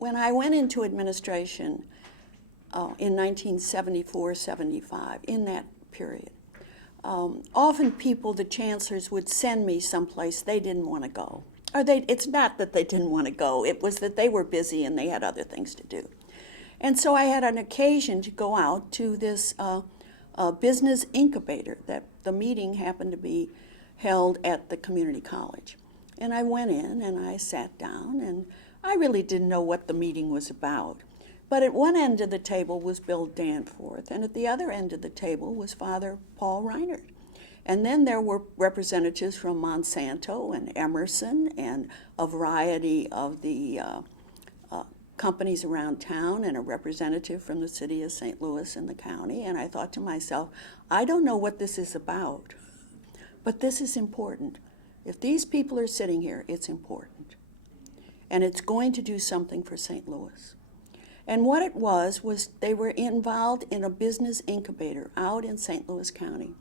when I went into administration in 1974-75, in that period, often people, the chancellors, would send me someplace they didn't want to go. Or it's not that they didn't want to go, it was that they were busy and they had other things to do. And so I had an occasion to go out to this business incubator that the meeting happened to be held at the community college. And I went in and I sat down, and I really didn't know what the meeting was about. But at one end of the table was Bill Danforth, and at the other end of the table was Father Paul Reinert. And then there were representatives from Monsanto and Emerson and a variety of the companies around town, and a representative from the city of St. Louis and the county. And I thought to myself, I don't know what this is about, but this is important. If these people are sitting here, it's important. And it's going to do something for St. Louis. And what it was they were involved in a business incubator out in St. Louis County.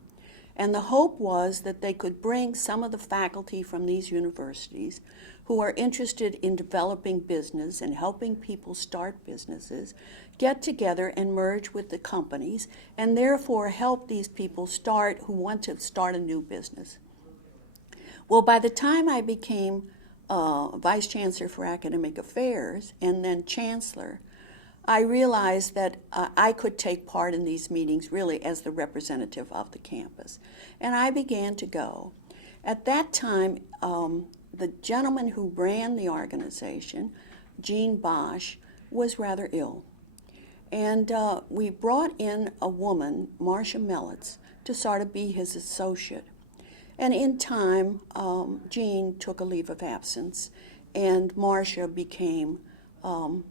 And the hope was that they could bring some of the faculty from these universities who are interested in developing business and helping people start businesses, get together and merge with the companies, and therefore help these people who want to start a new business. Well, by the time I became Vice Chancellor for Academic Affairs and then Chancellor, I realized that I could take part in these meetings really as the representative of the campus. And I began to go. At that time, the gentleman who ran the organization, Gene Bosch, was rather ill. And we brought in a woman, Marcia Mellitz, to sort of be his associate. And in time, Gene took a leave of absence, and Marcia became the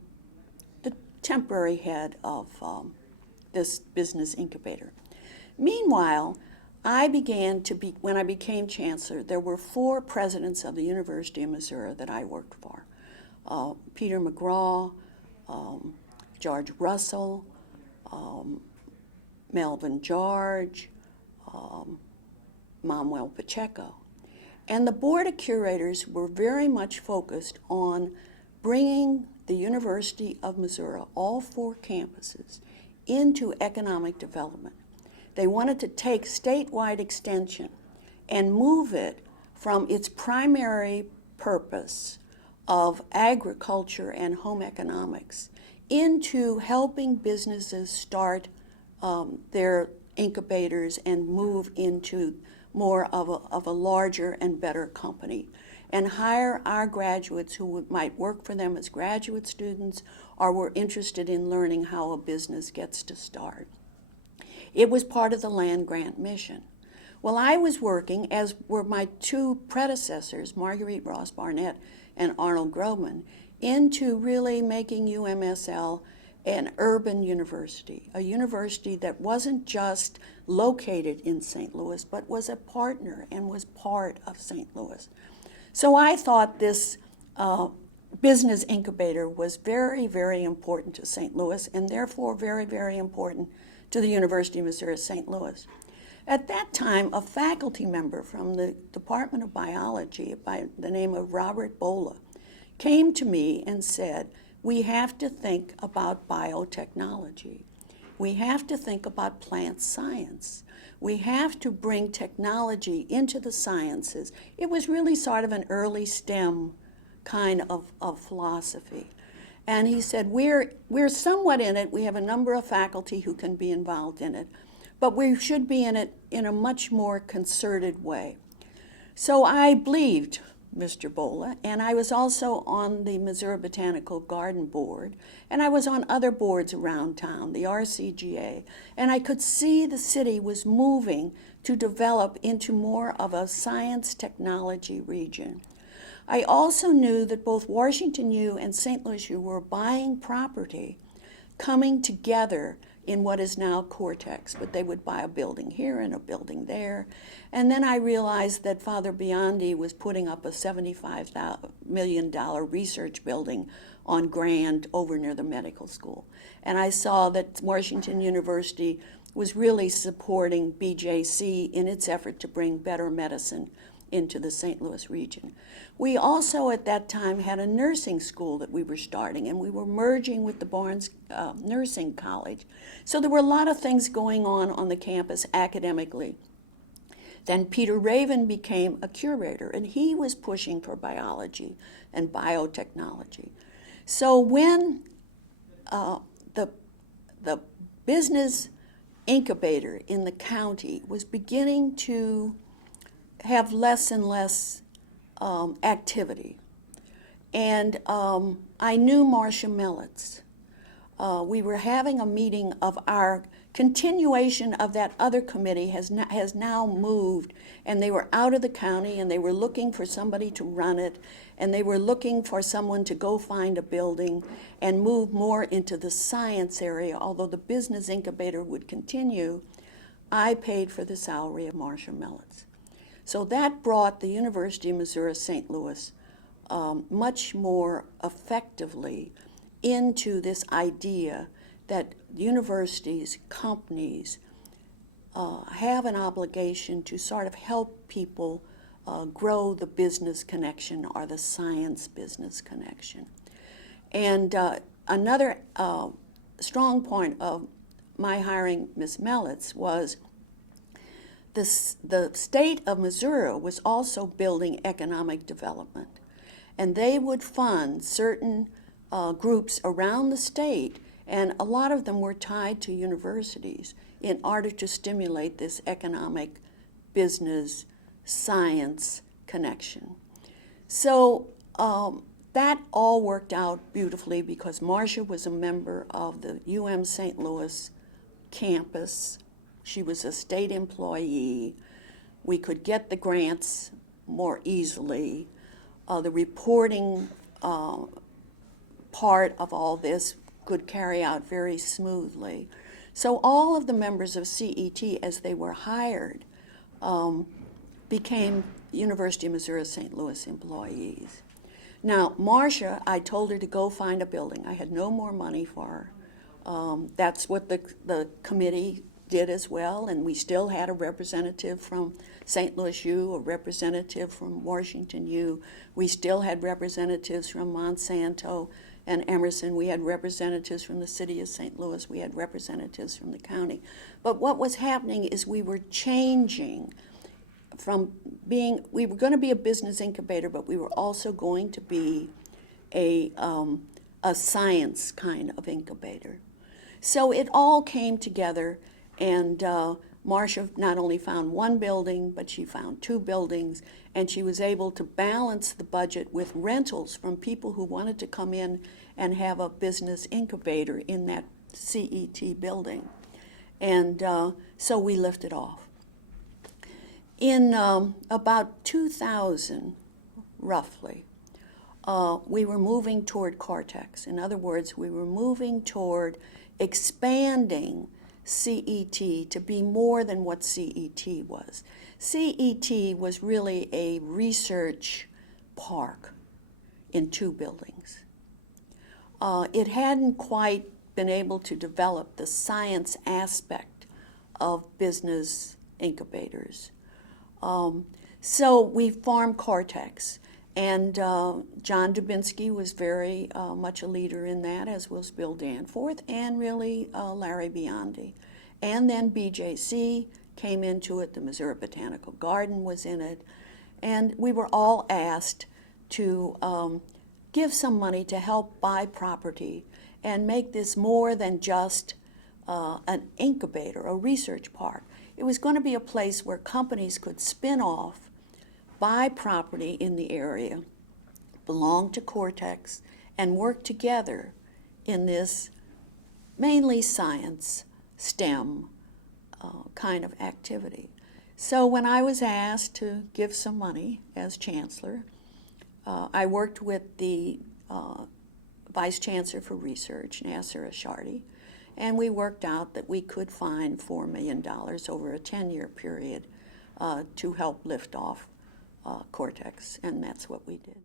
temporary head of this business incubator. Meanwhile, when I became chancellor, there were 4 presidents of the University of Missouri that I worked for. Peter McGraw, George Russell, Melvin George, Manuel Pacheco. And the Board of Curators were very much focused on bringing the University of Missouri, all 4 campuses, into economic development. They wanted to take statewide extension and move it from its primary purpose of agriculture and home economics into helping businesses start their incubators and move into more of a larger and better company, and hire our graduates who might work for them as graduate students or were interested in learning how a business gets to start. It was part of the land-grant mission. Well, I was working, as were my 2 predecessors, Marguerite Ross Barnett and Arnold Groban, into really making UMSL an urban university, a university that wasn't just located in St. Louis, but was a partner and was part of St. Louis. So I thought this business incubator was very, very important to St. Louis, and therefore very, very important to the University of Missouri St. Louis. At that time, a faculty member from the Department of Biology by the name of Robert Bola came to me and said, we have to think about biotechnology. We have to think about plant science. We have to bring technology into the sciences. It was really sort of an early STEM kind of philosophy. And he said, we're somewhat in it. We have a number of faculty who can be involved in it, but we should be in it in a much more concerted way. So I believed Mr. Bola, and I was also on the Missouri Botanical Garden Board, and I was on other boards around town, the RCGA, and I could see the city was moving to develop into more of a science technology region. I also knew that both Washington U and St. Louis U were buying property, coming together in what is now Cortex, but they would buy a building here and a building there. And then I realized that Father Biondi was putting up a $75 million research building on Grand over near the medical school. And I saw that Washington University was really supporting BJC in its effort to bring better medicine into the St. Louis region. We also at that time had a nursing school that we were starting, and we were merging with the Barnes Nursing College. So there were a lot of things going on the campus academically. Then Peter Raven became a curator, and he was pushing for biology and biotechnology. So when the business incubator in the county was beginning to have less and less activity, and I knew Marcia Mellitz. We were having a meeting of our continuation of that other committee has now moved, and they were out of the county, and they were looking for somebody to run it, and they were looking for someone to go find a building and move more into the science area. Although the business incubator would continue, I paid for the salary of Marcia Mellitz. So that brought the University of Missouri St. Louis much more effectively into this idea that universities, companies have an obligation to sort of help people grow the business connection or the science business connection. And another strong point of my hiring Ms. Mellitz was the state of Missouri was also building economic development. And they would fund certain groups around the state, and a lot of them were tied to universities in order to stimulate this economic, business, science connection. So that all worked out beautifully because Marcia was a member of the UM St. Louis campus. She was a state employee. We could get the grants more easily. The reporting part of all this could carry out very smoothly. So all of the members of CET, as they were hired, became University of Missouri St. Louis employees. Now, Marcia, I told her to go find a building. I had no more money for her. That's what the committee did as well, and we still had a representative from St. Louis U, a representative from Washington U. We still had representatives from Monsanto and Emerson. We had representatives from the city of St. Louis. We had representatives from the county. But what was happening is we were changing from being, we were going to be a business incubator, but we were also going to be a science kind of incubator. So it all came together, and Marcia not only found one building, but she found two buildings, and she was able to balance the budget with rentals from people who wanted to come in and have a business incubator in that CET building. And so we lifted off. In about 2000, roughly, we were moving toward Cortex. In other words, we were moving toward expanding CET to be more than what CET was. CET was really a research park in two buildings. It hadn't quite been able to develop the science aspect of business incubators. So we formed Cortex, and John Dubinsky was very much a leader in that, as was Bill Danforth, and really Larry Biondi. And then BJC came into it, the Missouri Botanical Garden was in it, and we were all asked to give some money to help buy property and make this more than just an incubator, a research park. It was going to be a place where companies could spin off, buy property in the area, belong to Cortex, and work together in this mainly science, STEM kind of activity. So when I was asked to give some money as chancellor, I worked with the vice chancellor for research, Nasser Ashardi, and we worked out that we could find $4 million over a 10-year period to help lift off Cortex, and that's what we did.